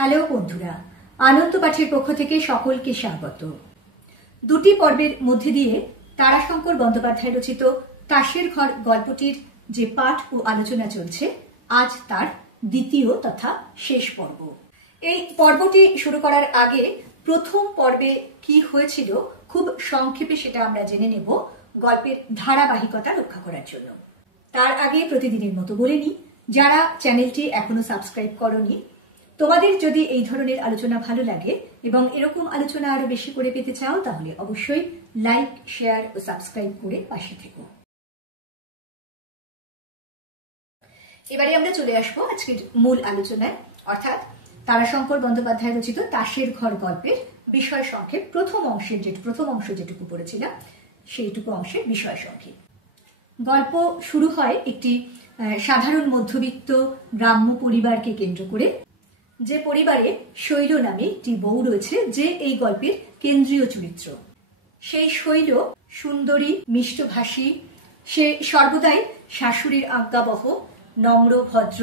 Hello বন্ধুরা, আনন্দ পাঠের পক্ষ থেকে সকলকে স্বাগত। দুটি পর্বের মধ্যে দিয়ে তারাশঙ্কর বন্দ্যোপাধ্যায় রচিত তাসের ঘর গল্পটির যে পাঠ ও আলোচনা চলছে, আজ তার দ্বিতীয় তথা শেষ পর্ব। এই পর্বটি শুরু করার আগে প্রথম পর্বে কি হয়েছিল খুব সংক্ষেপে সেটা আমরা জেনে নেব, গল্পের ধারাবাহিকতা রক্ষা করার জন্য। তার আগে প্রতিদিনের মতো বলে নিই, যারা চ্যানেলটি এখনো সাবস্ক্রাইব করনি, তোমাদের যদি এই ধরনের আলোচনা ভালো লাগে এবং এরকম আলোচনা আরো বেশি করে পেতে চাও, তাহলে অবশ্যই লাইক, শেয়ার ও সাবস্ক্রাইব করে পাশে থেকো। এবারে আমরা চলে আসবো আজকের মূল আলোচনায়, অর্থাৎ তারাশঙ্কর বন্দ্যোপাধ্যায় রচিত তাসের ঘর গল্পের বিষয় সংক্ষেপ প্রথম অংশ যেটুকু পড়েছিলাম সেইটুকু অংশের বিষয় সংক্ষেপ। গল্প শুরু হয় একটি সাধারণ মধ্যবিত্ত গ্রাম্য পরিবারকে কেন্দ্র করে, যে পরিবারে শৈল নামে একটি বউ রয়েছে, যে এই গল্পের কেন্দ্রীয় চরিত্র। সেই শৈল সুন্দরী, মিষ্টভাষী, সে সর্বদাই শাশুড়ির আজ্ঞাবহ, নম্র, ভদ্র,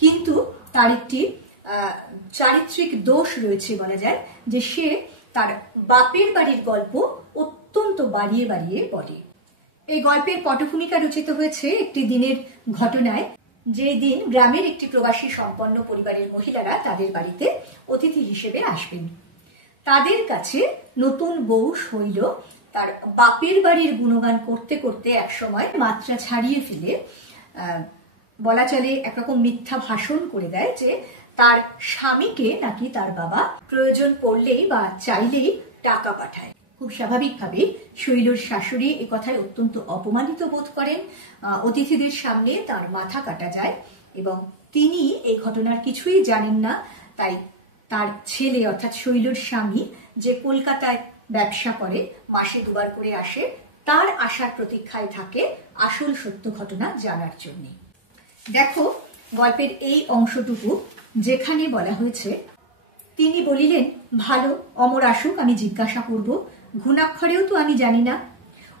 কিন্তু তার একটি চারিত্রিক দোষ রয়েছে বলা যায়, যে সে তার বাপের বাড়ির গল্প অত্যন্ত বাড়িয়ে বাড়িয়ে বলে। এই গল্পের পটভূমিকা রচিত হয়েছে একটি দিনের ঘটনায়, যে দিন গ্রামের একটি প্রবাসী সম্পন্ন পরিবারের মহিলারা তাদের বাড়িতে অতিথি হিসেবে আসবেন। তাদের কাছে নতুন বউ শৈল তার বাপের বাড়ির গুণগান করতে করতে একসময় মাত্রা ছাড়িয়ে ফেলে বলা চলে একরকম মিথ্যা ভাষণ করে দেয় যে তার স্বামীকে নাকি তার বাবা প্রয়োজন পড়লেই বা চাইলেই টাকা পাঠায়। খুব স্বাভাবিকভাবে শৈলর শাশুড়ি এ কথায় অত্যন্ত অপমানিত বোধ করেন। অতিথিদের সামনে তার মাথা কাটা যায় এবং তিনি এই ঘটনার কিছুই জানেন না। তাই তার ছেলে অর্থাৎ শৈলর স্বামী, যে কলকাতায় ব্যবসা করে, মাসে দুবার করে আসে, তার আসার প্রতীক্ষায় থাকে আসল সত্য ঘটনা জানার জন্য। দেখো গল্পের এই অংশটুকু যেখানে বলা হয়েছে, তিনি বলিলেন, ভালো, অমর আসুক, আমি জিজ্ঞাসা করব, ঘুণাক্ষরেও তো আমি জানি না।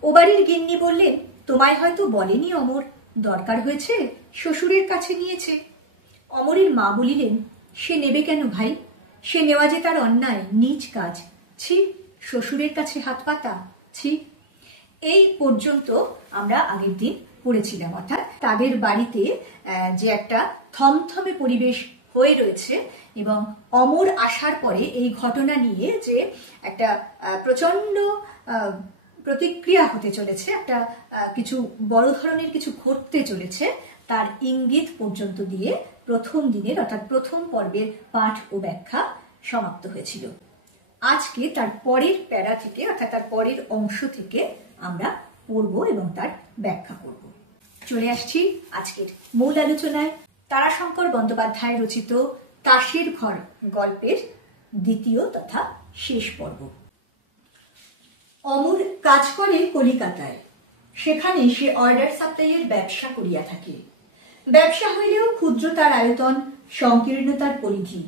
ও বাড়ির গিন্নি বললেন, তোমায় হয়তো বলেনি অমর, দরকার হয়েছে শ্বশুরের কাছে নিয়েছে। অমরের মা বলিলেন, সে নেবে কেন ভাই, সে নেওয়া যে তার অন্যায়, নীচ কাজ। ছি, শ্বশুরের কাছে হাত পাতা, ছি। এই পর্যন্ত আমরা আগের দিন পড়েছিলাম, অর্থাৎ তাদের বাড়িতে যে একটা থমথমে পরিবেশ হয়ে রয়েছে এবং অমর আসার পরে এই ঘটনা নিয়ে যে একটা প্রচন্ড প্রতিক্রিয়া হতে চলেছে, একটা কিছু বড় ধরনের কিছু ঘটতে চলেছে, তার ইঙ্গিত পর্যন্ত দিয়ে প্রথম দিনের অর্থাৎ প্রথম পর্বের পাঠ ও ব্যাখ্যা সমাপ্ত হয়েছিল। আজকে তার পরের প্যারা থেকে অর্থাৎ তার পরের অংশ থেকে আমরা পড়ব এবং তার ব্যাখ্যা করব। চলে আসছি আজকের মূল আলোচনায়। তারাশঙ্কর বন্দ্যোপাধ্যায় রচিত তাসের ঘর গল্পের দ্বিতীয় তথা শেষ পর্ব। অমর কাজ করে কলিকাতায়, সেখানে সে অর্ডার সাপ্লাইয়ের ব্যবসা করিয়া থাকে। ব্যবসা হইলেও ক্ষুদ্র তার আয়তন, সংকীর্ণতার পরিধি,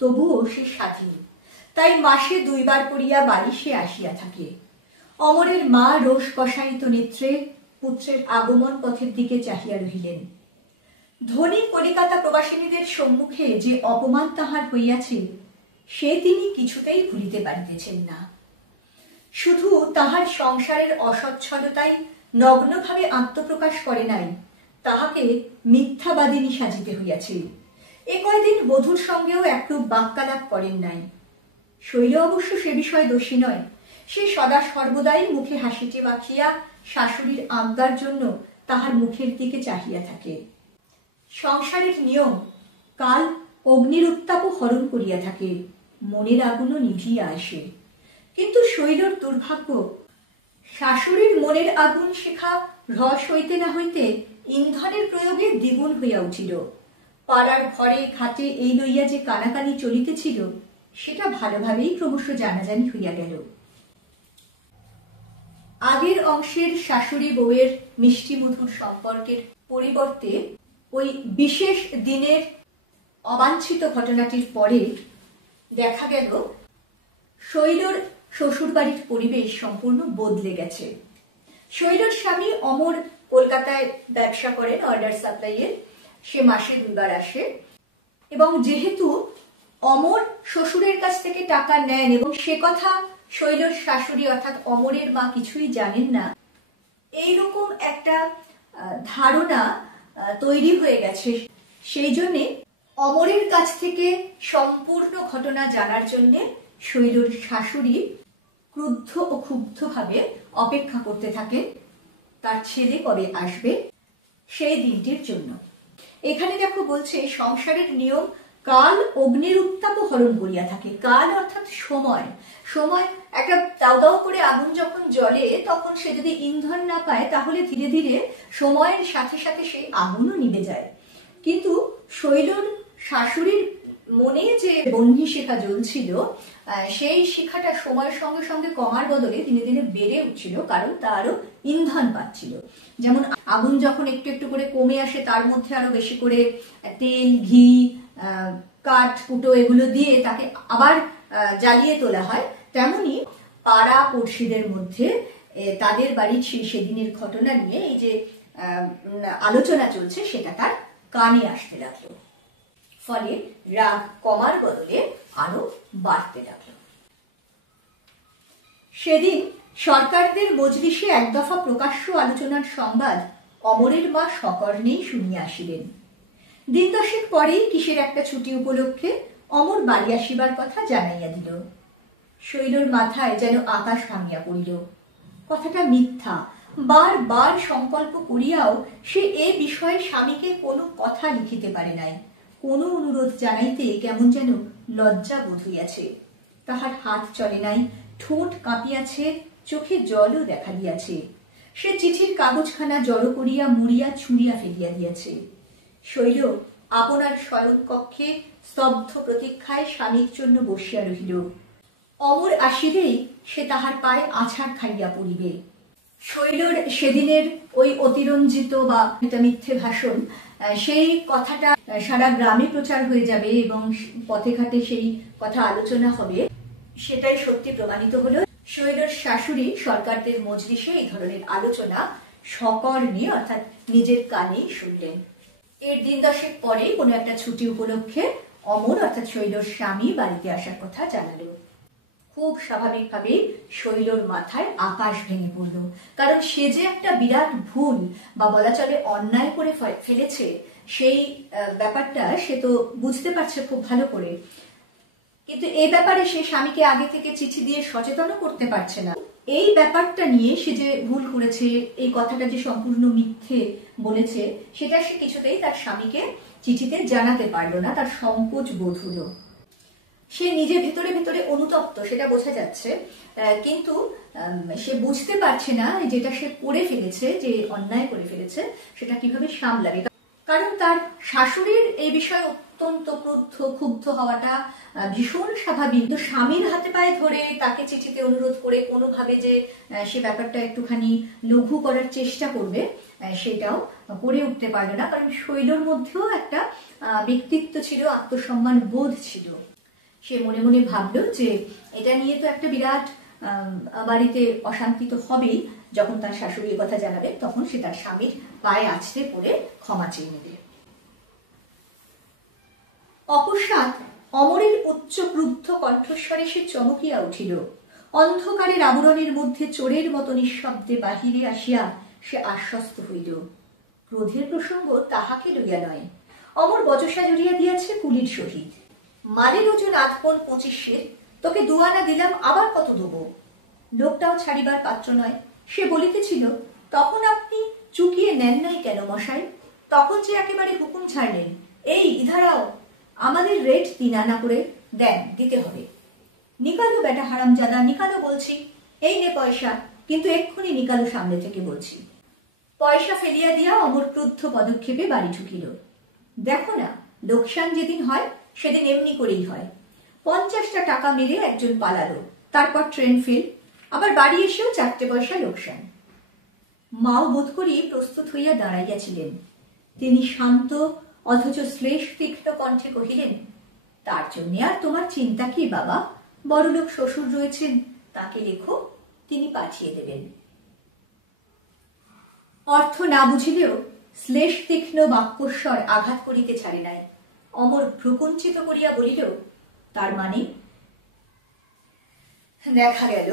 তবুও সে স্বাধীন। তাই মাসে দুইবার করিয়া বাড়ি সে আসিয়া থাকে। অমরের মা রোষ কষায়িত নেত্রে পুত্রের আগমন পথের দিকে চাহিয়া রহিলেন। ধনী কলিকাতা প্রবাসিনীদের সম্মুখে যে অপমান তাহার হইয়াছে, সে তিনি কিছুতেই ভুলিতে পারিতেছেন না। শুধু তাহার সংসারের অসচ্ছলতাই নগ্নভাবে আত্মপ্রকাশ করে নাই, তাহাকে মিথ্যাবাদিনী সাজিতে হইয়াছে। এ কয়দিন বধূর সঙ্গেও একরূপ বাক্যালাপ করেন নাই। শৈল অবশ্য সে বিষয়ে দোষী নয়। সে সদা সর্বদাই মুখে হাসিটি মাখিয়া শাশুড়ির আজ্ঞার জন্য তাহার মুখের দিকে চাহিয়া থাকে। সংসারের নিয়ম কাল অগ্নির উত্তাপও হরণ করিয়া থাকে, মনের আগুনও নিভিয়া আসে। কিন্তু শৈলর দুর্ভাগ্য, শাশুড়ির মনের আগুন শিখা রস হইতে না হইতে ইন্ধনের প্রয়োগে দ্বিগুণ হইয়া উঠিল। পাড়ার ঘরে ঘাটে এই লইয়া যে কানাকানি চলিতেছিল, সেটা ভালোভাবেই ক্রমশ জানাজানি হইয়া গেল। আগের অংশের শাশুড়ি বউয়ের মিষ্টি মধুর সম্পর্কের পরিবর্তে ওই বিশেষ দিনের অবাঞ্ছিত ঘটনাটির পরে দেখা গেল শৈলর শ্বশুর বাড়ির পরিবেশ সম্পূর্ণ বদলে গেছে। শৈলর স্বামী অমর কলকাতায় ব্যবসা করেন অর্ডার সাপ্লাইয়ের, সে মাসে দুবার আসে এবং যেহেতু অমর শ্বশুরের কাছ থেকে টাকা নেন এবং সে কথা শৈলর শাশুড়ি অর্থাৎ অমরের মা কিছুই জানেন না, এইরকম একটা ধারণা তৈরি হয়ে গেছে। সেই জন্যে অমরের কাছ থেকে সম্পূর্ণ ঘটনা জানার জন্য শৈলর শাশুড়ি ক্রুদ্ধ ও ক্ষুব্ধ ভাবে অপেক্ষা করতে থাকেন তার ছেলে কবে আসবে সেই দিনটির জন্য। এখানে দেখো বলছে সংসারের নিয়ম কাল অগ্নির উত্তাপ হরণ করিয়া থাকে। কাল অর্থাৎ সময়। সময় একটা দাউ দাউ করে আগুন যখন জ্বলে তখন সে যদি ইন্ধন না পায় তাহলে ধীরে ধীরে সময়ের সাথে সাথে সেই আগুনও নিভে যায়। কিন্তু শৈলর শাশুড়ির মনে যে বহ্নি শিখা জ্বলছিল সেই শিখাটা সময়ের সঙ্গে সঙ্গে কমার বদলে দিনে দিনে বেড়ে উঠছিল, কারণ তা আরো ইন্ধন পাচ্ছিল। যেমন আগুন যখন একটু একটু করে কমে আসে তার মধ্যে আরো বেশি করে তেল, ঘি, কাঠ কুটো এগুলো দিয়ে তাকে আবার জ্বালিয়ে তোলা হয়। তেমনি পাড়া পড়শিদের মধ্যে তাদের বাড়ির সেদিনের ঘটনা নিয়ে এই যে আলোচনা চলছে সেটা তার কানে আসতে লাগলো, ফলে রাগ কমার বদলে আরো বাড়তে লাগলো। সেদিন সরকারদের মজলিসে এক দফা প্রকাশ্য আলোচনার সংবাদ অমরের মা সকর্ণেই শুনিয়া আসিলেন। দিন দশেক পরেই কিসের একটা ছুটি উপলক্ষে অমর বাড়ি আসিবার কথা জানাইয়া দিল। শৈলর মাথায় যেন আকাশ ভাঙিয়া পড়িল। কথাটা মিথ্যা। বার বার সংকল্প করিয়াও সে এ বিষয়ে স্বামীকে কোনো কথা লিখিতে পারে নাই। কোনো অনুরোধ জানাইতে কেমন যেন লজ্জা বোধ হইয়াছে। তাহার হাত চলে নাই, ঠোঁট কাঁপিয়াছে, চোখে জলও দেখা দিয়াছে। সে চিঠির কাগজখানা জড়ো করিয়া মুড়িয়া ছুঁড়িয়া ফেলিয়া দিয়াছে। শৈল আপনার শয়ন কক্ষে স্তব্ধ প্রতীক্ষায় স্বামীর জন্য বসিয়া রহিল। অমর আসিলেই সে তাহার পায়ে আছাড় খাইয়া পড়িবে। শৈলর সেদিনের ওই অতিরঞ্জিত বা মিথ্যে ভাষণ, সেই কথাটা সারা গ্রামে প্রচার হয়ে যাবে এবং পথে ঘাটে সেই কথা আলোচনা হবে। সেটাই সত্যি প্রমাণিত হলো। শৈলর শাশুড়ি সরকারদের মজলিসে এই ধরনের আলোচনা সকর্ণে অর্থাৎ নিজের কানেই শুনলেন। এর দিন দশেক পরে কোনো একটা ছুটি উপলক্ষে অমর অর্থাৎ শৈলর স্বামী বাড়িতে আসার কথা জানালো। খুব স্বাভাবিকভাবেই শৈলর মাথায় আকাশ ভেঙে পড়ল, কারণ সে যে একটা বিরাট ভুল বা বলা চলে অন্যায় করে ফেলেছে সেই ব্যাপারটা সে তো বুঝতে পারছে খুব ভালো করে, কিন্তু এই ব্যাপারে সে স্বামীকে আগে থেকে চিঠি দিয়ে সচেতনও করতে পারছে না। এই ব্যাপারটা নিয়ে সে যে ভুল করেছে, এই কথাটা যে সম্পূর্ণ মিথ্যে বলেছে, সেটা সে কিছুতেই তার স্বামীকে চিঠিতে জানাতে পারলো না। তার সংকোচ বোধ হলো। সে নিজে ভেতরে ভেতরে অনুতপ্ত, সেটা বোঝা যাচ্ছে, কিন্তু সে বুঝতে পারছে না যেটা সে করে ফেলেছে, যে অন্যায় করে ফেলেছে, সেটা কিভাবে সামলাবে। কারণ তার শাশুড়ির এই বিষয়ে অত্যন্ত ক্রুদ্ধ ক্ষুব্ধ হওয়াটা ভীষণ স্বাভাবিক। তো স্বামীর হাতে পায়ে ধরে তাকে চিঠিতে অনুরোধ করে কোনোভাবে যে সে ব্যাপারটা একটুখানি লঘু করার চেষ্টা করবে, সেটাও করে উঠতে পারলো না। কারণ শৈলর মধ্যেও একটা ব্যক্তিত্ব ছিল, আত্মসম্মান বোধ ছিল। সে মনে মনে ভাবলো যে এটা নিয়ে তো একটা বিরাট বাড়িতে অশান্তি তো হবেই। যখন তার শাশুড়ি কথা জানাবে তখন সে তার স্বামীর পায়ে আছড়ে পড়ে ক্ষমা চেয়ে নেবে। অকস্মাৎ অমরের উচ্চ ক্রুদ্ধ কণ্ঠস্বরে সে চমকিয়া উঠিল। অন্ধকারের আবরণের মধ্যে চোরের মতো নিঃশব্দে বাহিরে আসিয়া সে আশ্বস্ত হইল। ক্রোধের প্রসঙ্গ তাহাকে লইয়া নয়। অমর বচসা জড়িয়া দিয়াছে কুলির সহিত। মারের ওজন 8.25, তোকে 2 আনা দিলাম, আবার কত দেব? লোকটাও ছাড়িবার পাত্র নয়। সে বলিতেছিল, তখন আপনি চুকিয়ে নেন নাই কেন মশাই? তখন যে একেবারে হুকুম ছাড়লেন, এই ইধারাও, আমাদের রেট 3 আনা করে দেন, দিতে হবে। নিকালো বেটা হারামজাদা, নিকালো বলছি। এই নে পয়সা, কিন্তু এক্ষুনি নিকালো সামনে থেকে বলছি। পয়সা ফেলিয়া দিয়া অমর ক্রুদ্ধ পদক্ষেপে বাড়ি ঢুকিল। দেখো না, লোকসান যেদিন হয় সেদিন এমনি করেই হয়। 50টা টাকা মেরে একজন পালালো, তারপর ট্রেন ফেল, আবার বাড়ি এসেও 4টে পয়সা লোকসান। মাও বোধ করি প্রস্তুত হইয়া দাঁড়াইয়াছিলেন। তিনি শান্ত অথচ শ্লেষ তীক্ষ্ণ কণ্ঠে কহিলেন, তার জন্য আর তোমার চিন্তা কি বাবা? বড়লোক শ্বশুর রয়েছেন, তাকে লেখো, তিনি পাঠিয়ে দেবেন। অর্থ না বুঝিলেও শ্লেষ তীক্ষ্ণ বাক্যস্বর আঘাত করিতে ছাড়ে নাই। অমর ভ্রুকুঞ্চিত করিয়া বলিল, তার মানে দেখা গেল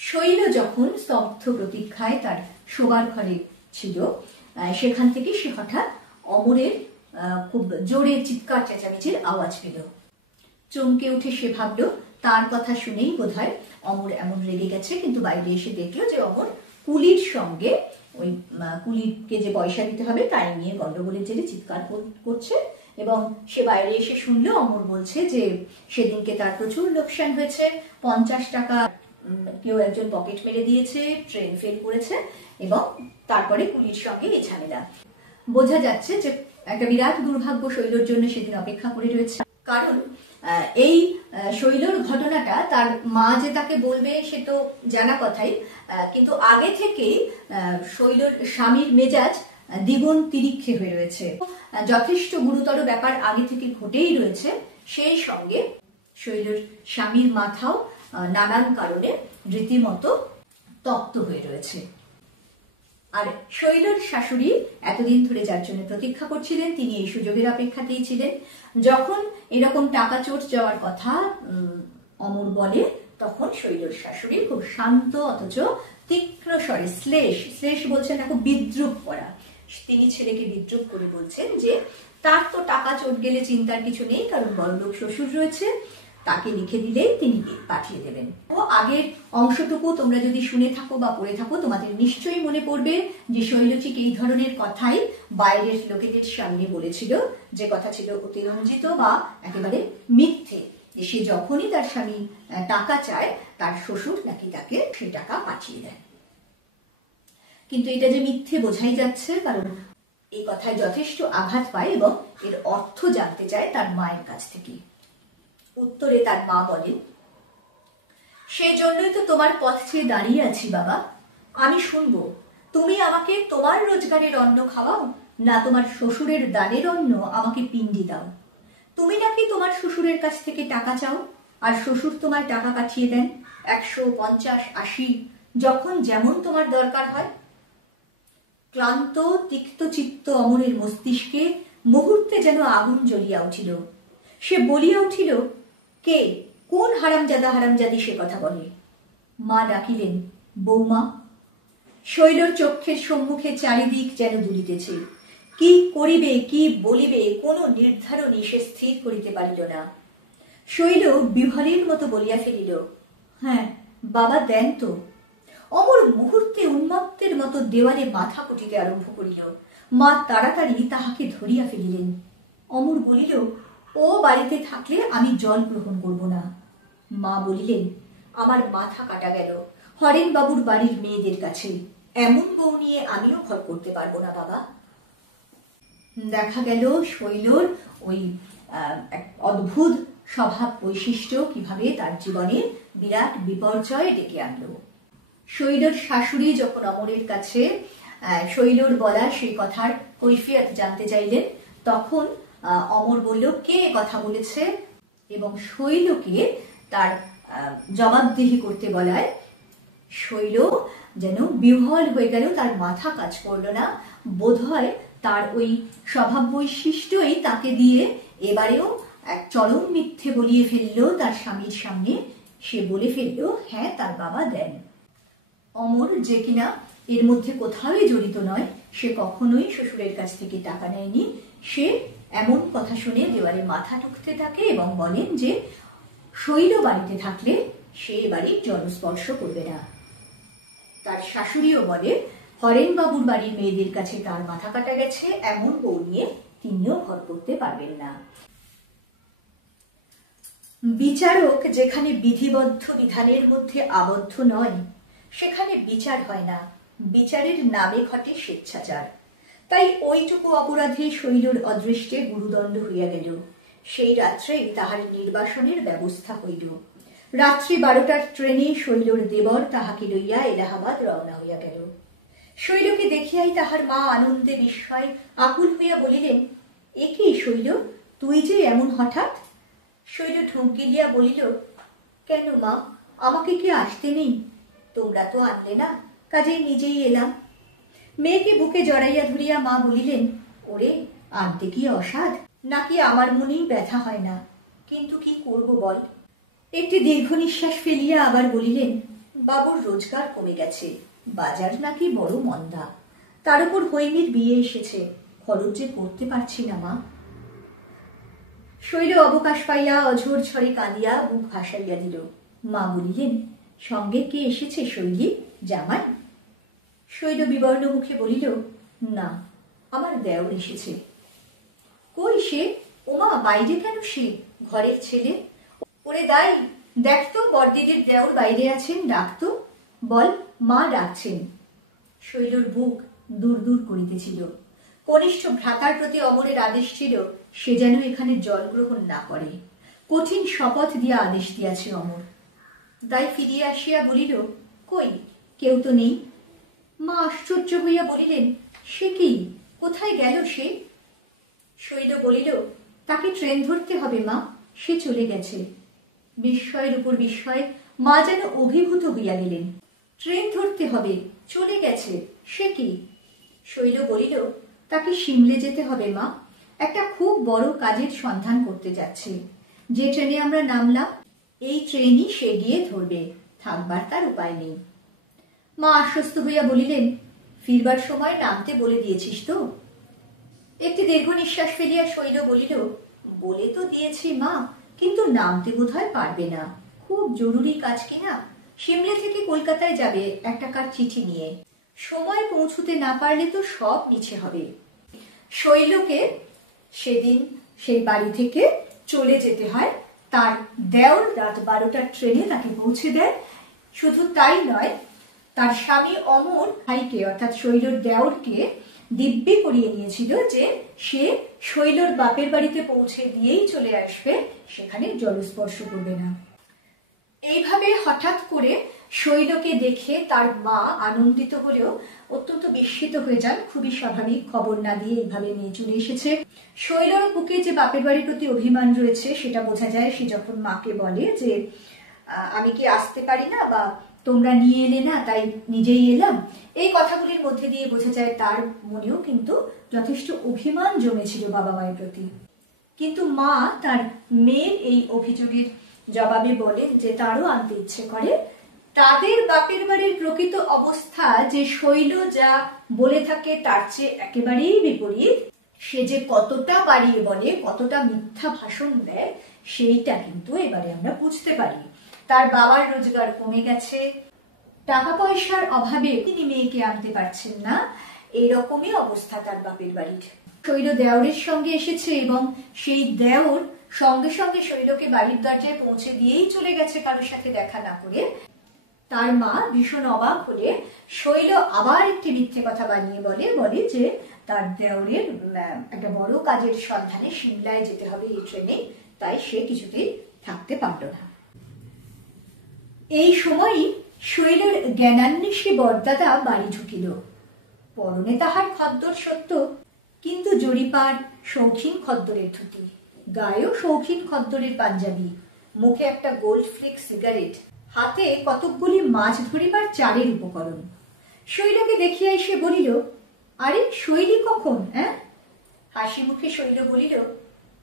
শৈল যখন স্তব্ধ প্রতীক্ষায় তার শোবার ঘরে ছিল, সেখান থেকে সে হঠাৎ অমরের খুব জোরে চিৎকার চেঁচামেচির আওয়াজ পেল। চমকে উঠে সে ভাবলো তার কথা শুনেই বোধহয় অমর এমন রেগে গেছে, কিন্তু বাইরে এসে দেখলো যে অমর কুলির সঙ্গে ওই কুলিকে যে পয়সা দিতে হবে তাই নিয়ে গন্ডগোলের জেরে চিৎকার করছে। এবং সে বাইরে এসে শুনলো অমর বলছে যে সেদিনকে তার প্রচুর লোকসান হয়েছে, 50 টাকা কেউ একজন পকেট মেরে দিয়েছে, ট্রেন ফেল করেছে, এবং তারপরে কুলির সঙ্গে এই ঝামেলা। বোঝা যাচ্ছে যে একটা বিরাট দুর্ভাগ্য শৈলর জন্য সেদিন অপেক্ষা করে রয়েছে। কারণ এই শৈলর ঘটনাটা তার মা যে তাকে বলবে সে তো জানা কথাই, কিন্তু আগে থেকেই শৈলর স্বামীর মেজাজ দ্বিগুণ তিরিক্ষে হয়ে রয়েছে। যথেষ্ট গুরুতর ব্যাপার আগে থেকে ঘটেই রয়েছে, সেই সঙ্গে শৈলর স্বামীর মাথাও নানান কারণে রীতিমতো তপ্ত হয়ে রয়েছে। আর শৈলর শাশুড়ি এতদিন ধরে যার জন্য প্রতীক্ষা করছিলেন তিনি এই সুযোগের অপেক্ষাতেই ছিলেন। যখন এরকম টাকা চোট যাওয়ার কথা অমর বলে, তখন শৈলর শাশুড়ি খুব শান্ত অথচ তীক্ষ্ণ স্বরে শ্লেষ বলছেন না, খুব বিদ্রুপ করা, তিনি ছেলেকে বিদ্রুপ করে বলছেন যে তার তো টাকা চোট গেলে চিন্তার কিছু নেই, কারণ বড়লোক শ্বশুর রয়েছে, তাকে লিখে দিলেই তিনি পাঠিয়ে দেবেন। ও আগের অংশটুকু তোমরা যদি শুনে থাকো বা পড়ে থাকো তোমাদের নিশ্চয়ই মনে পড়বে যে শৈলচিক এই ধরনের কথাই বাইরের লোকেদের সামনে বলেছিল, যে কথা ছিল অতিরঞ্জিত বা একেবারে মিথ্যে, যে সে যখনই তার স্বামী টাকা চায় তার শ্বশুর নাকি তাকে সেই টাকা পাঠিয়ে দেয়। কিন্তু এটা যে মিথ্যে বোঝাই যাচ্ছে, কারণ এই কথায় যথেষ্ট আঘাত পায় এবং এর অর্থ জানতে চায় তার মায়ের কাছ থেকে। উত্তরে তার মা বলেন, সেই জন্যই তো তোমার পথ চেয়ে দাঁড়িয়ে আছি বাবা। আমি শুনবো তুমি আমাকে তোমার রোজগারের অন্ন খাওয়াও, না তোমার শ্বশুরের দানের অন্ন আমাকে পিণ্ডি দাও। তুমি নাকি তোমার শ্বশুরের কাছ থেকে টাকা চাও, আর শ্বশুর তোমার টাকা পাঠিয়ে দেন 100, 50, 80, যখন যেমন তোমার দরকার হয়। ক্লান্ত তিক্ত চিত্ত অমরের মস্তিষ্কে মুহূর্তে যেন আগুন জ্বলিয়া উঠিল। সে বলিয়া উঠিল, কে, কোন হারামজাদি সে কথা বলে? মা ডাকিলেন, বৌমা। শৈলর চক্ষের সম্মুখে চারিদিক যেন দুলিতেছে। কি করিবে কি বলিবে কোনো নির্ধারণই সে স্থির করিতে পারিল না। শৈল বিহরের মতো বলিয়া ফেলিল, হ্যাঁ বাবা দেন তো। অমর মুহূর্তে উন্মত্তের মতো দেওয়ালে মাথা কুটিতে আরম্ভ করিল। মা তাড়াতাড়ি তাহাকে ধরিয়া ফেলিলেন। অমর বলিল, ও বাড়িতে থাকলে আমি জল গ্রহণ করব না। মা বলিলেন, আমার মাথা কাটা গেল হরেন বাবুর বাড়ির মেয়েদের কাছে, এমন বউ নিয়ে আমিও ঘর করতে পারবো না বাবা। দেখা গেল শৈলর ওই অদ্ভুত স্বভাব বৈশিষ্ট্য কিভাবে তার জীবনে বিরাট বিপর্যয় ডেকে আনলো। শৈলর শাশুড়ি যখন অমরের কাছে শৈলর বলা সেই কথার কৈফিয়ত জানতে চাইলেন, তখন অমর বলল, কে কথা বলেছে, এবং শৈলকে তার জবাবদিহি করতে বলায় শৈল যেন বিহ্বল হয়ে গেল, তার মাথা কাজ করলো না। বোধহয় তার ওই স্বভাব বৈশিষ্ট্যই তাকে দিয়ে এবারেও এক চরম মিথ্যে বলিয়ে ফেললো তার স্বামীর সামনে। সে বলে ফেললো, হ্যাঁ তার বাবা দেন। অমর যে কিনা এর মধ্যে কোথাওই জড়িত নয়, সে কখনোই শ্বশুরের কাছ থেকে টাকা নেয়নি, সে এমন কথা শুনে দেওয়ালে মাথা ঠুকতে থাকে এবং বলেন যে শৈল বাড়িতে থাকলে সে বাড়ির জনস্পর্শ করবে না। তার শাশুড়িও বলে, হরেন বাবুর বাড়ির মেয়েদের কাছে তার মাথা কাটা গেছে, এমন বউ নিয়ে তিনিও ঘর করতে পারবেন না। বিচারক যেখানে বিধিবদ্ধ বিধানের মধ্যে আবদ্ধ নয়, সেখানে বিচার হয় না, বিচারের নামে ঘটে স্বেচ্ছাচার। তাই ওইটুকু অপরাধে শৈলর অদৃষ্টে গুরুদণ্ড হইয়া গেল। সেই রাত্রেই তাহার নির্বাসনের ব্যবস্থা হইল। রাত্রি 12টার ট্রেনে শৈলর দেবর তাহাকে লইয়া এলাহাবাদ রওনা হইয়া গেল। শৈলকে দেখিয়াই তাহার মা আনন্দে বিস্ময় আকুল হইয়া বলিলেন, এ কি শৈল, তুই যে এমন হঠাৎ? শৈল ঠোঁক গিলিয়া বলিল, কেন মা, আমাকে কি আসতে নেই? তোমরা তো আনলে না, কাজেই নিজেই এলাম। মেয়েকে বুকে জড়াইয়া ধরিয়া মা বলিলেন, ওরে আনতে কি অসাধ, নাকি আমার মনেই ব্যথা হয় না? কিন্তু কি করব বল। একটি দীর্ঘ নিঃশ্বাস ফেলিয়া আবার বলিলেন, বাবুর রোজগার কমে গেছে, বাজার নাকি বড় মন্দা, তার উপর হৈমির বিয়ে এসেছে, খরচ যে করতে পারছি না মা। শৈল অবকাশ পাইয়া অঝোর ঝরে কাঁদিয়া বুক ভাসাইয়া দিল। মা বলিলেন, সঙ্গে কে এসেছে শৈলী, জামাই? শৈল বিবর্ণ মুখে বলিল, না, আমার দেওর এসেছে। কই সে? ওমা, বাইরে কেন সে? ঘরের ছেলে। ওরে দাই, দেখ তো বড়দিদির দেওর বাইরে আছেন, ডাকতো। বল, মা ডাকছেন। শৈলর বুক দূর দূর করিতেছিল। কনিষ্ঠ ভ্রাতার প্রতি অমরের আদেশ ছিল সে যেন এখানে জল গ্রহণ না করে। কঠিন শপথ দিয়া আদেশ দিয়াছে অমর। দাই ফিরিয়া আসিয়া বলিল, কই, কেউ তো নেই। মা আশ্চর্য হইয়া বলিলেন, সে কি, কোথায় গেল সে? শৈল বলিল, তাকে ট্রেন ধরতে হবে মা, সে চলে গেছে। বিস্ময়ের উপর বিস্ময়, মা যেন অভিভূত হইয়া গেলেন। ট্রেন ধরতে হবে, চলে গেছে, সে কি? শৈল বলিল, তাকে সিমলে যেতে হবে মা, একটা খুব বড় কাজের সন্ধান করতে যাচ্ছে। যে ট্রেনে আমরা নামলাম, এই ট্রেনই সে গিয়ে ধরবে, থাকবার তার উপায় নেই। মা আশ্বস্ত হইয়া বলিলেন, ফিরবার সময় নামতে বলে দিয়েছিস তো? একটি দীর্ঘ নিঃশ্বাস ফেলিয়া শৈল বলিল, বলে তো দিয়েছি মা, কিন্তু নামতে বোধহয় পারবে না, খুব জরুরি কাজ কিনা। সিমলে থেকে কলকাতায় যাবে একটা কার চিঠি নিয়ে, সময় পৌঁছতে না পারলে তো সব মিছে হবে। শৈলকে সেদিন সেই বাড়ি থেকে চলে যেতে হয়, তার দেওর রাত 12টার ট্রেনে তাকে পৌঁছে দেয়। শুধু তাই নয়, তার স্বামী অমর ভাইকে অর্থাৎ শৈলর দেওরকে দিব্যি করিয়ে নিয়েছিল যে সে শৈলর বাপের বাড়িতে পৌঁছে দিয়েই চলে আসবে, সেখানে জলস্পর্শ করবে না। এইভাবে হঠাৎ করে শৈলকে দেখে তার মা আনন্দিত হলেও অত্যন্ত বিস্মিত হয়ে যান। খুবই স্বাভাবিক, খবর না দিয়ে এইভাবে নিয়ে চলে এসেছে। শৈলর বুকে যে বাপের বাড়ির প্রতি অভিমান রয়েছে সেটা বোঝা যায়। সে যখন মাকে বলে যে আমি কি আসতে পারি না, বা তোমরা নিয়ে এলে না তাই নিজেই এলাম, এই কথাগুলির মধ্যে দিয়ে বোঝা যায় তার মনেও কিন্তু যথেষ্ট অভিমান জমেছিল বাবা মায়ের প্রতি। কিন্তু মা তার মেয়ের এই অভিযোগের জবাবে বলেন যে তারও আনতে ইচ্ছে করে। তাদের বাপের বাড়ির প্রকৃত অবস্থা যে শৈল যা বলে থাকে তার চেয়ে একেবারেই বিপরীত। সে যে কতটা বাড়িয়ে বলে, কতটা মিথ্যা ভাষণ দেয়, সেইটা কিন্তু এবারে আমরা বুঝতে পারি। তার বাবার রোজগার কমে গেছে, টাকা পয়সার অভাবে তিনি মেয়েকে আনতে পারছেন না, এইরকমই অবস্থা তার বাপের বাড়ির। শৈল দেওরের সঙ্গে এসেছে এবং সেই দেওর সঙ্গে সঙ্গে শৈলকে বাড়ির দরজায় পৌঁছে দিয়েই চলে গেছে কারোর সাথে দেখা না করে। তার মা ভীষণ অবাক হলে শৈল আবার একটি মিথ্যে কথা বানিয়ে বলে যে তার দেওরের একটা বড় কাজের সন্ধানে সিমলায় যেতে হবে এই ট্রেনে, তাই সে কিছুতেই থাকতে পারল না। এই সময়ই শৈলের জ্ঞানান্বেষী বরদাদা বাড়ি ঢুকিল। পরনে তাহার খদ্দর সত্য, কিন্তু জরিপার শৌখিন খদ্দরের ধুতি, গায়েও শৌখিন খদ্দরের পাঞ্জাবি, মুখে একটা গোল্ড ফ্লিক সিগারেট, হাতে কতকগুলি মাছ ধরিবার চারের উপকরণ। শৈলকে দেখিয়া এসে বলিল, আরে শৈলী কখন? হাসি মুখে শৈল বলিল,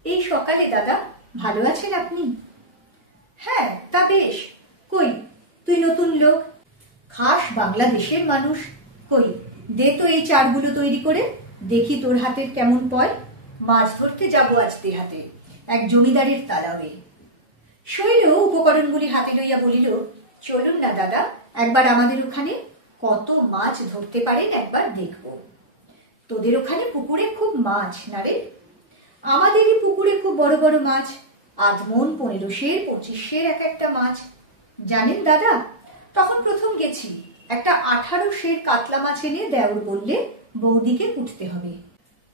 এই সকালে দাদা। ভালো আছেন আপনি? হ্যাঁ, তা বেশ। কই, তুই নতুন লোক, খাস বাংলাদেশের মানুষ, কই দে তো এই চারগুলো তৈরি করে, দেখি তোর হাতের কেমন পয়। মাছ ধরতে যাবো আজ দেহাতে, এক জমিদারের তালাবে। শৈল উপকরণগুলি হাতে লইয়া বলিল, চলুন না দাদা, একবার আমাদের ওখানে কত মাছ ধরতে পারেন একবার দেখব। তোদের ওখানে পুকুরে খুব মাছ না রে? আমাদেরই পুকুরে খুব বড় বড় মাছ, আধমন 15 25 এক একটা মাছ। জানেন দাদা, তখন প্রথম গেছি, একটা 18 কাতলা মাছ এনে দেওর বললে বৌদিকে কুটতে হবে।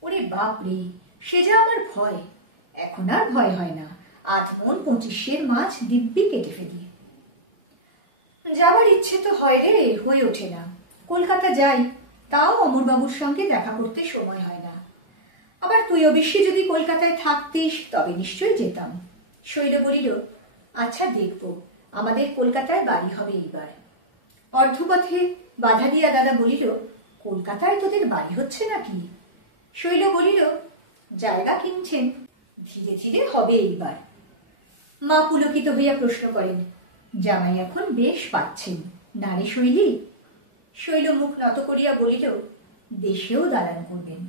ওরে বাপ রে, সে যা আমার ভয়। এখন আর ভয় হয় না, আধমন 25 মাছ দিব্যি কেটে ফেলি। যাওয়ার ইচ্ছে তো হয় রে, হয়ে ওঠে না। কলকাতা যাই, তাও অমরবাবুর সঙ্গে দেখা করতে সময় হয় না। আবার তুই অবশ্যই যদি কলকাতায় থাকতিস তবে নিশ্চয়ই যেতাম। শৈল বলিল, আচ্ছা দেখব, আমাদের কলকাতায় বাড়ি হবে এইবার। অর্ধপথে বাধা দিয়া দাদা বলিল, কলকাতায় তোদের বাড়ি হচ্ছে নাকি? শৈল বলিল, জায়গা কিনছেন, ধীরে ধীরে হবে এইবার। মা পুলকিত হইয়া প্রশ্ন করেন, জামাই এখন বেশ পাচ্ছেন না রে শৈলী? শৈল মুখ নত করিয়া বলিল, দেশেও দালান করবেন।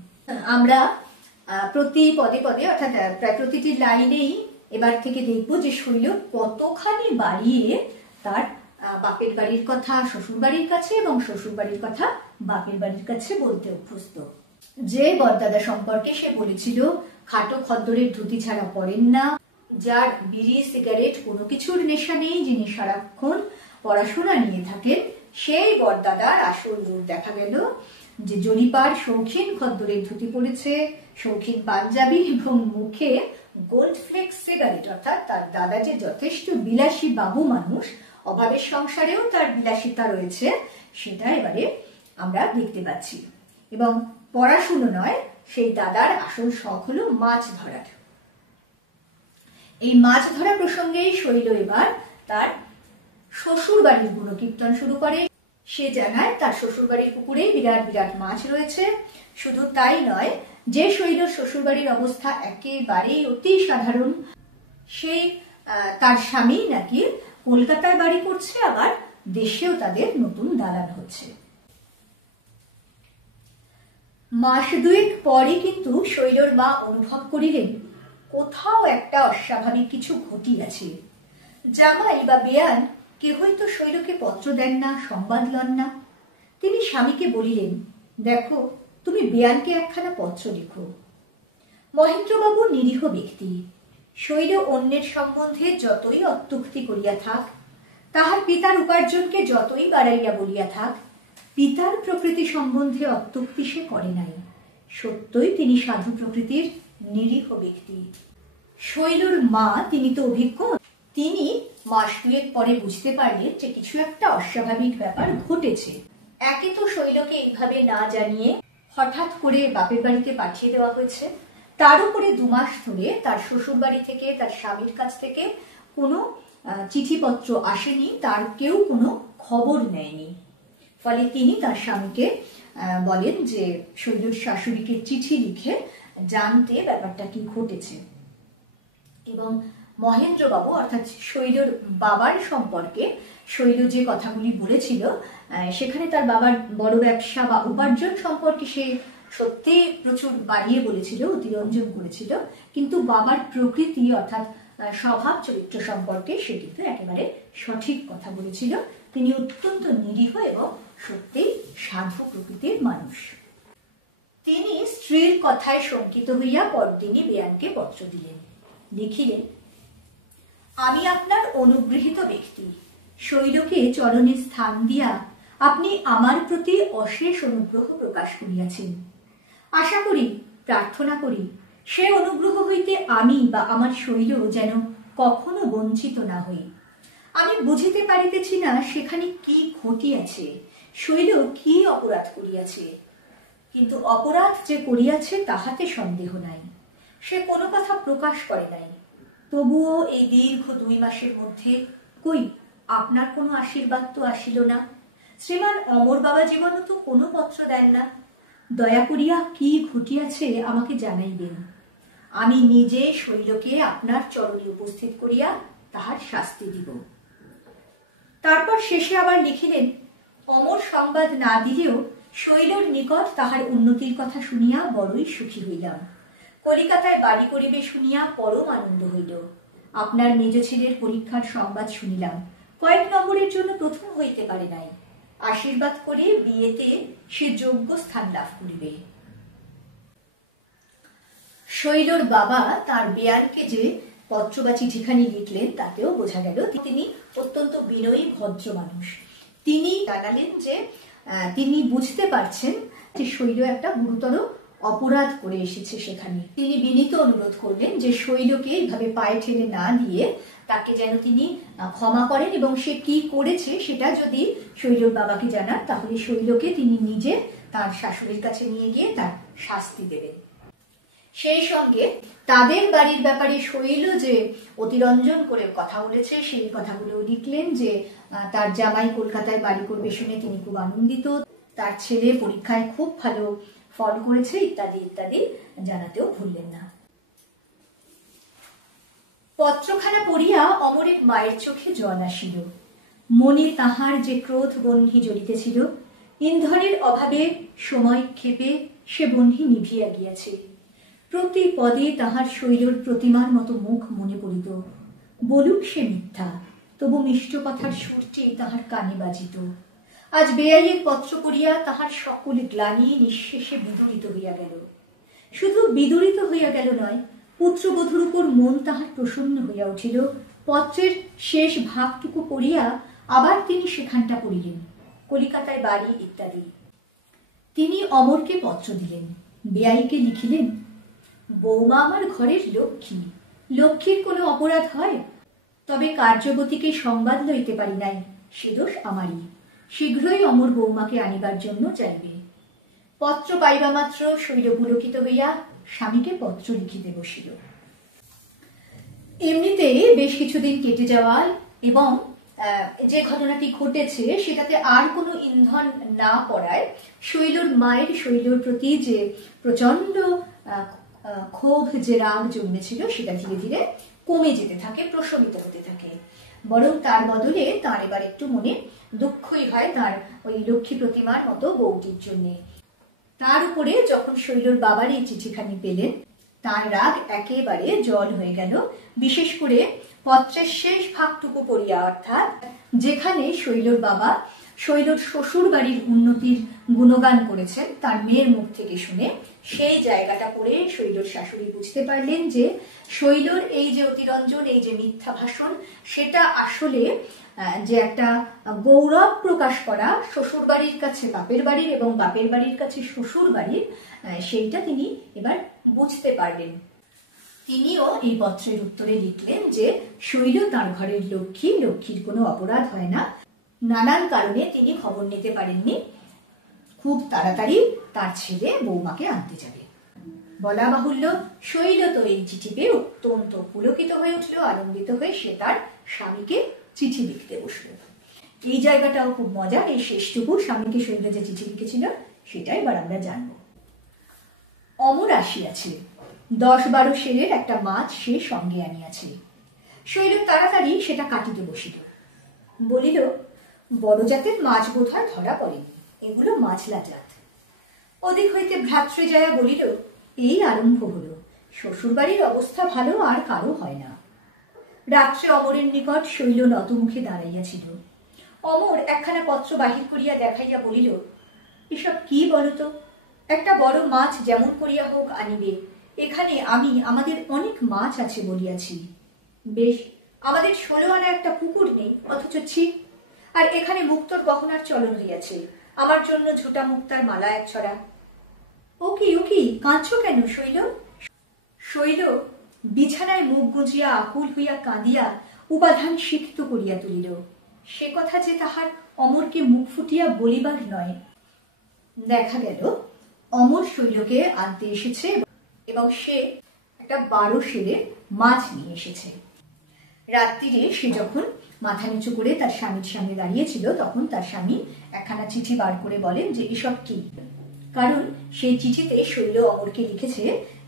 আমরা প্রতি পদে পদে অর্থাৎ প্রায় প্রতিটি লাইনেই এবার থেকে দেখব যে শৈল কতখানি বাড়িয়ে তার বাপের বাড়ির কথা শ্বশুর বাড়ির কাছে এবং শ্বশুর বাড়ির কথা বাপের বাড়ির কাছে বলতে অভ্যস্ত। যে বরদাদা সম্পর্কে সে বলেছিল খাটো খদ্দরের ধুতি ছাড়া পড়েন না, যার বিড়ি সিগারেট কোনো কিছুর নেশা নেই, যিনি সারাক্ষণ পড়াশোনা নিয়ে থাকেন, সেই বরদাদার আসল রূপ দেখা গেল যে জরিপার শৌখিন খদ্দরের ধুতি পড়েছে, শৌখিন পাঞ্জাবি এবং মুখে গোল্ড ফ্লেক্স সিগারেট। অর্থাৎ তার দাদা যে যথেষ্ট বিলাসী বাবু মানুষ, অভাবের সংসারেও তার বিলাসিতা রয়েছে, সেটা এবারে আমরা দেখতে পাচ্ছি। এবং পড়াশুনো নয়, সেই দাদার আসল শখ হলো মাছ ধরার। এই মাছ ধরা প্রসঙ্গে শৈল এবার তার শ্বশুর বাড়ির গুণকীর্তন শুরু করে। সে জানায় তার শ্বশুর বাড়ির পুকুরে বিরাট বিরাট মাছ রয়েছে। শুধু তাই নয়, যে শৈল শ্বশুর বাড়ির অবস্থা একেবারেই অতি সাধারণ, সেই তার স্বামী নাকি কলকাতায় বাড়ি করছে, আবার দেশেও তাদের নতুন দালান হচ্ছে। মাস দুয়েক পরে কিন্তু শৈলর মা অনুভব করিলেন কোথাও একটা অস্বাভাবিক কিছু ঘটিয়াছে। জামাই বা বেয়ান কেহই তো শৈলকে পত্র দেন না, সংবাদ লন না। তিনি স্বামীকে বলিলেন, দেখো তুমি বেয়ানকে একখানা পত্র লিখো। মহেন্দ্রবাবু নিরীহ ব্যক্তি, শৈল অন্যের সম্বন্ধে যতই অত্যুক্তি করিয়া থাক, তাহার পিতার উপার্জনকে যতই বাড়াইয়া বলিয়া থাক, পিতার প্রকৃতি সম্বন্ধে অত্যুক্তি সে করে নাই। সত্যই তিনি সাধু প্রকৃতির নিরীহ ব্যক্তি। শৈলর মা তিনি তো অভিজ্ঞ, তিনি মাস দুয়েক পরে বুঝতে পারলেন যে কিছু একটা অস্বাভাবিক ব্যাপার ঘটেছে। একে তো শৈলকে এইভাবে না জানিয়ে হঠাৎ করে বাপের বাড়িতে পাঠিয়ে দেওয়া হয়েছে, তার উপরে 2 মাস ধরে তার শ্বশুর বাড়ি থেকে তার স্বামীর কাছ থেকে কোনো চিঠিপত্র আসেনি, তার কেউ কোনো খবর নেয়নি। ফলে তিনি তার স্বামীকে বলেন যে শৈলর শাশুড়িকে চিঠি লিখে জানতে ব্যাপারটা কি ঘটেছে। এবং মহেন্দ্রবাবু অর্থাৎ শৈলর বাবার সম্পর্কে শৈল যে কথাগুলি বলেছিল, সেখানে তার বাবার বড় ব্যবসা বা উপার্জন সম্পর্কে সে সত্যি প্রচুর বাড়িয়ে বলেছিল, অতিরঞ্জন করেছিল, কিন্তু বাবার প্রকৃতি অর্থাৎ স্বভাব চরিত্র সম্পর্কে সে কিন্তু একেবারে সঠিক কথা বলেছিল। তিনি অত্যন্ত নিরীহ এবং সত্যি সাধু প্রকৃতির মানুষ। তিনি স্ত্রীর কথায় শঙ্কিত হইয়া পরদিনই বেয়ানকে পত্র দিলেন। লিখিলেন, আমি আপনার অনুগৃহীত ব্যক্তি, শৈলকে চরণে স্থান দিয়া আপনি আমার প্রতি অশেষ অনুগ্রহ প্রকাশ করিয়াছেন। আশা করি, প্রার্থনা করি, সে অনুগ্রহ হইতে আমি বা আমার শৈল যেন কখনো বঞ্চিত না হই। আমি বুঝিতে পারিতেছি না সেখানে কি ঘটিয়াছে, শৈল কি অপরাধ করিয়াছে, কিন্তু অপরাধ যে করিয়াছে তাহাতে সন্দেহ নাই। সে কোনো কথা প্রকাশ করে নাই। তবুও এই দীর্ঘ 2 মাসের মধ্যে কই আপনার কোনো আশীর্বাদ তো আসিল না। শ্রীমান অমর বাবা জীবনও তো কোনো পত্র দেন না। দয়া করিয়া কি ঘটিয়াছে আমাকে জানাইবেন। আমি নিজে শৈলকে আপনার চরণে উপস্থিত করিয়া তাহার শাস্তি দিব। তারপর শেষে আবার লিখিলেন, অমর সংবাদ না দিলেও শৈলর নিকট তাহার উন্নতির কথা শুনিয়া বড়ই সুখী হইলাম। কলিকাতায় বাড়ি করিবে শুনিয়া পরম আনন্দ হইল। আপনার নিজ ছেলের পরীক্ষার সংবাদ শুনিলাম, কয়েক নম্বরের জন্য প্রথম হইতে পারে নাই। আশীর্বাদ করে বিয়েতে সে যোগ্য স্থান লাভ করিবে। শৈলর বাবা তার বেয়ানকে যে পত্র বা চিঠিখানি লিখলেন তাতেও বোঝা গেল তিনি অত্যন্ত বিনয়ী ভদ্র মানুষ। তিনি জানালেন যে তিনি বুঝতে পারছেন যে শৈল একটা গুরুতর অপরাধ করে এসেছে সেখানে। তিনি বিনীত অনুরোধ করলেন যে শৈলকে এইভাবে পায়ে ঠেলে না দিয়ে তাকে যেন তিনি ক্ষমা করেন, এবং সে কি করেছে সেটা যদি শৈলর বাবাকে জানান তাহলে শৈলকে তিনি নিজে তার শাশুড়ির কাছে নিয়ে গিয়ে তার শাস্তি দেবেন। সেই সঙ্গে তাদের বাড়ির ব্যাপারে শৈল যে অতিরঞ্জন করে কথা বলেছে সেই কথাগুলো লিখলেন, যে তার জামাই কলকাতায় বাড়ি করবে শুনে তিনি খুব আনন্দিত, তার ছেলে পরীক্ষায় খুব ভালো ফল করেছে ইত্যাদি ইত্যাদি জানাতেও ভুললেন না। পত্রখানা পড়িয়া অমরের মায়ের চোখে জল আসিল। মনে তাহার যে ক্রোধ বহ্নি জ্বলিতেছিল, ইন্ধনের অভাবে সময় ক্ষেপে সে বহ্নি নিভিয়া গিয়াছে। প্রতি পদে তাহার শৈলর প্রতিমার মতো মুখ মনে পড়িত। বলুক সে মিথ্যা, তবু মিষ্ট কথার সুরটি তাহার কানে বাজিত। আজ বেআইয়ের পত্র পড়িয়া তাহার সকল গ্লানি নিঃশেষে বিদূরিত হইয়া গেল। শুধু বিদূরিত হইয়া গেল নয়, পুত্রবধূর উপর মন তাহার প্রসন্ন হইয়া উঠিল। পত্রের শেষ ভাগটুকু পড়িয়া আবার তিনি সেখানটা পড়িলেন, কলিকাতায় বাড়ি ইত্যাদি। তিনি অমরকে পত্র দিলেন, বেআইকে লিখিলেন, বৌমা আমার ঘরের লক্ষ্মী, লক্ষ্মীর কোনো অপরাধ হয়? তবে কার্যবতীকে সংবাদ লইতে পারি নাই, সে দোষ আমারই। শীঘ্রই অমর বৌমাকে আনিবার জন্য চাইবে। পত্র পাইবা মাত্র শৈল পুলকিত হইয়া স্বামীকে পত্র লিখিতে বসিল। এমনিতে বেশ কিছুদিন কেটে যাওয়ায় এবং যে ঘটনাটি ঘটেছে সেটাতে আর কোনো ইন্ধন না পড়ায় শৈলর মায়ের শৈলর প্রতি যে প্রচন্ড ক্ষোভ, যে রাগ জন্মেছিল সেটা ধীরে ধীরে কমে যেতে থাকে, প্রশমিত হতে থাকে। বরং তার বদলে তার এবার একটু মনে দুঃখই হয় তার ওই লক্ষ্মী প্রতিমার মতো বউটির জন্যে। তার উপরে যখন শৈলর বাবার এই চিঠিখানি পেলেন, তার রাগ একেবারে জল হয়ে গেল। বিশেষ করে পত্রের শেষ ভাগটুকু পড়িয়া, অর্থাৎ যেখানে শৈলর বাবা শৈলর শ্বশুর বাড়ির উন্নতির গুণগান করেছেন তার মেয়ের মুখ থেকে শুনে, সেই জায়গাটা পড়ে শৈলর শাশুড়ি বুঝতে পারলেন যে শৈলর এই যে অতিরঞ্জন, এই যে মিথ্যা ভাষণ, সেটা আসলে যে একটা গৌরব প্রকাশ করা শ্বশুর বাড়ির কাছে বাপের বাড়ির এবং বাপের বাড়ির কাছে শ্বশুর বাড়ির, সেইটা তিনি এবার বুঝতে পারলেন। তিনিও এই পত্রের উত্তরে লিখলেন যে শৈল তার ঘরের লক্ষ্মী, লক্ষ্মীর কোনো অপরাধ হয় না। নানান কারণে তিনি খবর নিতে পারেননি, খুব তাড়াতাড়ি তার ছেলে বৌমাকে আনতে যাবে। বলা বাহুল্য, শৈল তো এই চিঠি পেয়ে অত্যন্ত পুলকিত হয়ে উঠল, আনন্দিত হয়ে সে তার স্বামীকে চিঠি লিখতে বসল। এই জায়গাটাও খুব মজার। এই শেষটুকু স্বামীকে শৈল যে চিঠি লিখেছিল সেটাই এবার আমরা জানবো। অমর আসিয়াছে, 10-12 সেরের একটা মাছ সে সঙ্গে আনিয়াছে। শৈল তাড়াতাড়ি সেটা কাটিতে বসিল। বলিল, বড় জাতের মাছ বোধ হয় ধরা পড়েনি, এগুলো মাছলা জাত। ওদিক হইতে ভ্রাতৃ জয়া বলিল, এই আরম্ভ হলো, শ্বশুর বাড়ির অবস্থা ভালো আর কারো হয় না। রাত্রে অমরের নিকট শৈল নতমুখে দাঁড়াইয়াছিল। অমর একখানা পত্র বাহির করিয়া দেখাইয়া বলিল, এসব কি বলতো? একটা বড় মাছ যেমন করিয়া হোক আনিবে, এখানে আমি আমাদের অনেক মাছ আছে বলিয়াছি। বেশ, আমাদের 16 আনা একটা পুকুর নেই, অথচ ছিপ, আর এখানে মুক্তোর গহনার চলন হইয়াছে, আমার জন্য ঝুটা মুক্তার মালা 1 ছড়া। ও কি কাঁদছ কেন শৈল? শৈল বিছানায় মুখ গুজিয়া আকুল হইয়া কাঁদিয়া উপাধান সিক্ত করিয়া তুলিল। সে কথা যে তাহার অমরকে মুখ ফুটিয়া বলিবার নয়। দেখা গেল অমর শৈলকে আনতে এসেছে এবং সে একটা 12 সেরের মাছ নিয়ে এসেছে। রাত্রিরে সে যখন মাথা নিচু করে তার স্বামীর সামনে দাঁড়িয়েছিল, তখন তার স্বামী একখানা চিঠি বার করে বলেন যে এসব কি। কারণ সেই চিঠিতে শৈল অমরকে লিখেছে,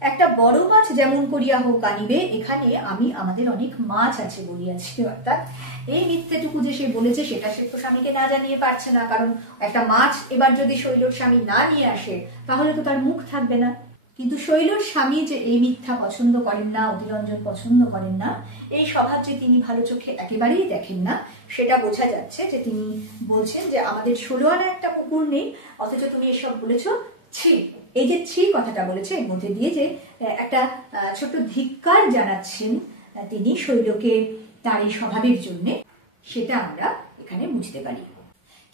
একটা বড় মাছ যেমন করিয়া হোক আনিবে, এখানে আমি আমাদের অনেক মাছ আছে বলিয়াছি। অর্থাৎ এই মিথ্যেটুকু যে সে বলেছে সেটা সে তো স্বামীকে না জানিয়ে পারছে না, কারণ একটা মাছ এবার যদি শৈলর স্বামী না নিয়ে আসে তাহলে তো তার মুখ থাকবে না। কিন্তু শৈলর স্বামী যে এই মিথ্যা পছন্দ করেন না, অতিরঞ্জন পছন্দ করেন না, এই স্বভাব যে তিনি ভালো চোখে একেবারেই দেখেন না, সেটা বোঝা যাচ্ছে যে তিনি বলছেন যে আমাদের 16 আনা একটা পুকুর নেই, অথচ তুমি এসব বলেছো। ছি, এই যে ছি কথাটা বলেছে, এর মধ্যে দিয়ে যে একটা ছোট্ট ধিক্কার জানাচ্ছেন তিনি শৈলকে তার এই স্বভাবের জন্যে, সেটা আমরা এখানে বুঝতে পারি।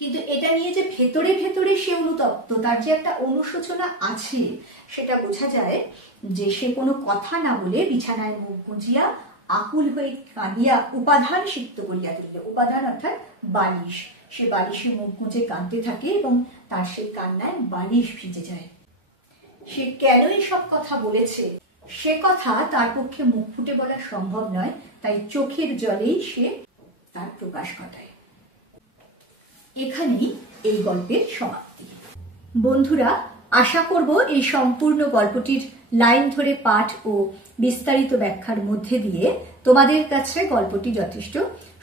কিন্তু এটা নিয়ে যে ভেতরে ভেতরে সে অনুতপ্ত, তার যে একটা অনুশোচনা আছে, সেটা বোঝা যায় যে সে কোনো কথা না বলে বিছানায় মুখ গুঁজিয়া আকুল হয়ে কাঁদিয়া উপাধান সিক্ত করিয়া তুলিল। উপাধান অর্থাৎ বালিশ, সে বালিশে মুখ গুঁজে কাঁদতে থাকে এবং তার সেই কান্নায় বালিশ ভিজে যায়। সে কেন এসব কথা বলেছে সে কথা তার পক্ষে মুখ ফুটে বলা সম্ভব নয়, তাই চোখের জলেই সে তার প্রকাশ ঘটায়। এখানেই এই গল্পের সমাপ্তি। বন্ধুরা, আশা করব এই সম্পূর্ণ গল্পটির লাইন ধরে পাঠ ও বিস্তারিত ব্যাখ্যার মধ্যে দিয়ে তোমাদের কাছে গল্পটি যথেষ্ট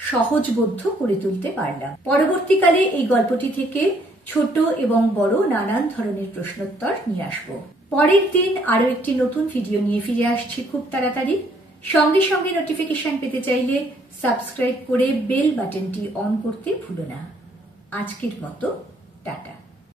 সহজবোধ্য করে তুলতে পারলাম। পরবর্তীকালে এই গল্পটি থেকে ছোট এবং বড় নানান ধরনের প্রশ্নোত্তর নিয়ে আসবো। পরের দিন আরো একটি নতুন ভিডিও নিয়ে ফিরে আসছি খুব তাড়াতাড়ি। সঙ্গে সঙ্গে নোটিফিকেশন পেতে চাইলে সাবস্ক্রাইব করে বেল বাটনটি অন করতে ভুলো না। আজকের মতো টাটা।